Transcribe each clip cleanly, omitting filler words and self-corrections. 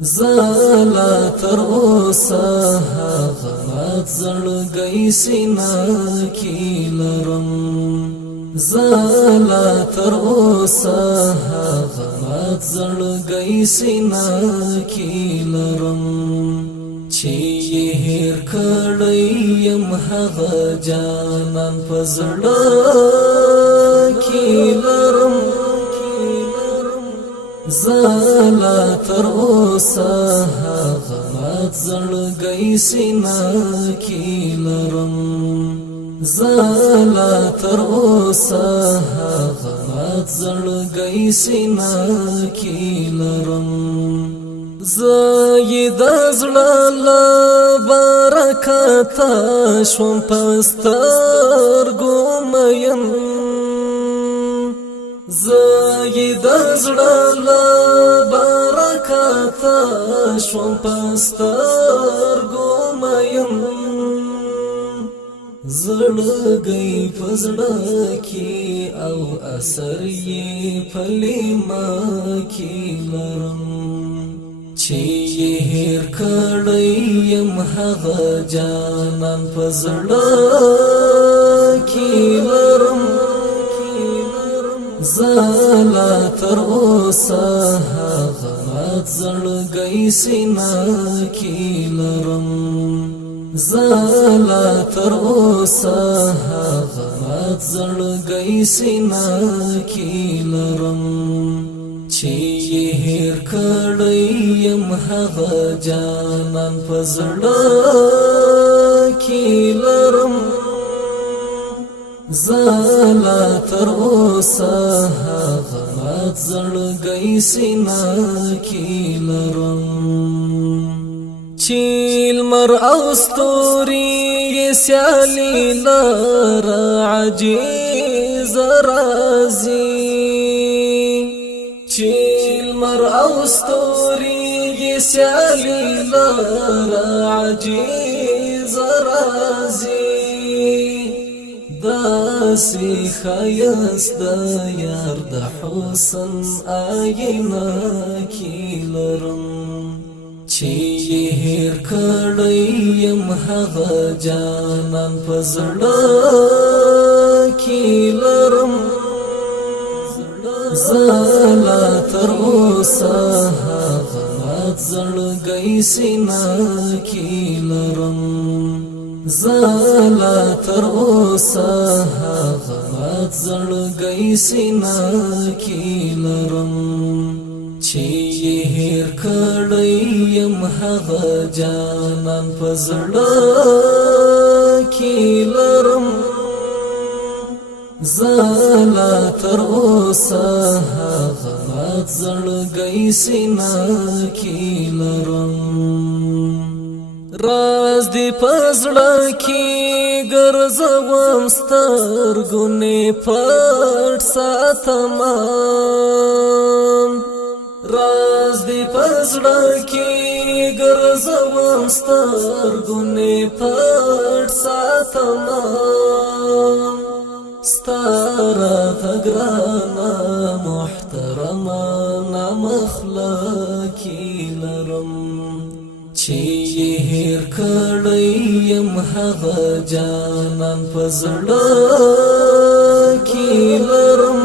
زالا تر اوسه هغه مات زړګی سینه کې لرم زالا تر اوسه هغه مات زړګی سینه کې لرم چې یې هېر کړی یم هغه جانان په زړه کې لرم زالا تر اوسه هغه مات زړګی سینه کې لرم زالا تر اوسه هغه مات زړګی سینه کې لرم زه د زړه له برکته شوم په سترګو مین زه د زړه له برکته شوم په سترګو مین زړګی په زړه کې او اثر یې په لیما کې لرم چې یې هېر کړی یم هغه جانان په زړه کې لرم زالا تر اوسه هغه مات زړګی سینه کې لرم زالا تر اوسه هغه مات زړګی سینه کې لرم چې یې هېر کړی یم هغه جانان په زړه کې لرم زالا تر اوسه هغه مات زړګی سینه کې لرم چې لمر او ستوري یې سیالي لره عجیز راځي چې لمر او ستوري یې سیالي لره عجیز راځي داسې ښایست د یار د حسن آینه کې لرم چې یې هېر کړی یم هغه جانان په زړه کې لرم زالا تر اوسه هغه مات زړګی سینه کې لرم زالا تر اوسه هغه مات زړګی سینه کې لرم چې یې هېر کړی یم هغه جانان په زړه کې لرم زالا تر اوسه هغه مات زړګی سینه کې لرم راز دی پزړه کې ګرځوم سترګونه پټ ساتم راز دی پزړه کې ګرځوم سترګونه پټ ساتم ستاره تګرانا محترمه نامخلقی لرم چې یې هېر کړی یم هغه جانان په زړه کې لرم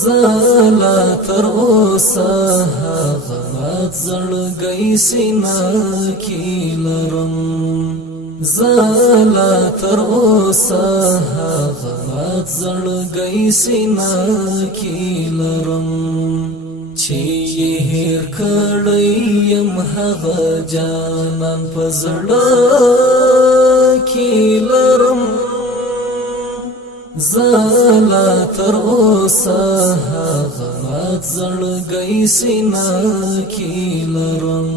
زالا تر اوسه هغه مات زړګی سینه کې لرم زالا تر اوسه هغه مات زړګی سینه کې لرم چې یې هېر کړی یم هغه جانان په زړه کې لرم زالا تر اوسه هغه مات زړګی سینه کې لرم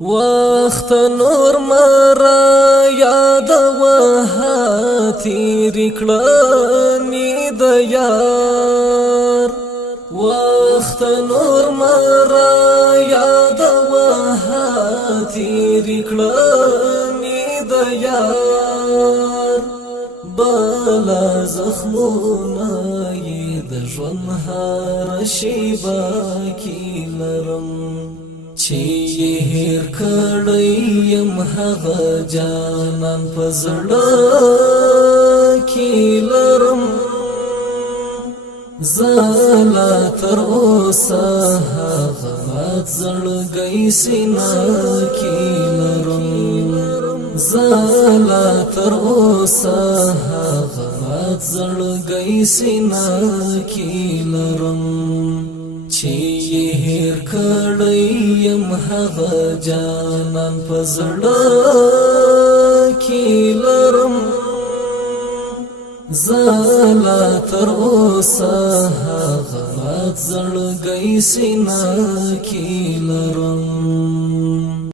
وخت نور مرا یاد وها تیری کړنی د یار وخت نور مرا یاد وها تیری کړنی د یار بالا زخمونه د ژوند هر شیبه کې چې یې هېر کړی یم هغه جانان په زړه کې لرم زه لا تر اوسه هغه مات زړګی سینه کې لرم زه لا تر اوسه هغه مات زړګی سینه کې لرم چې یې هېر کړی یم هغه جانان په زړه کې لرم زه لا تر اوسه هغه مات زړګی سینه کې لرم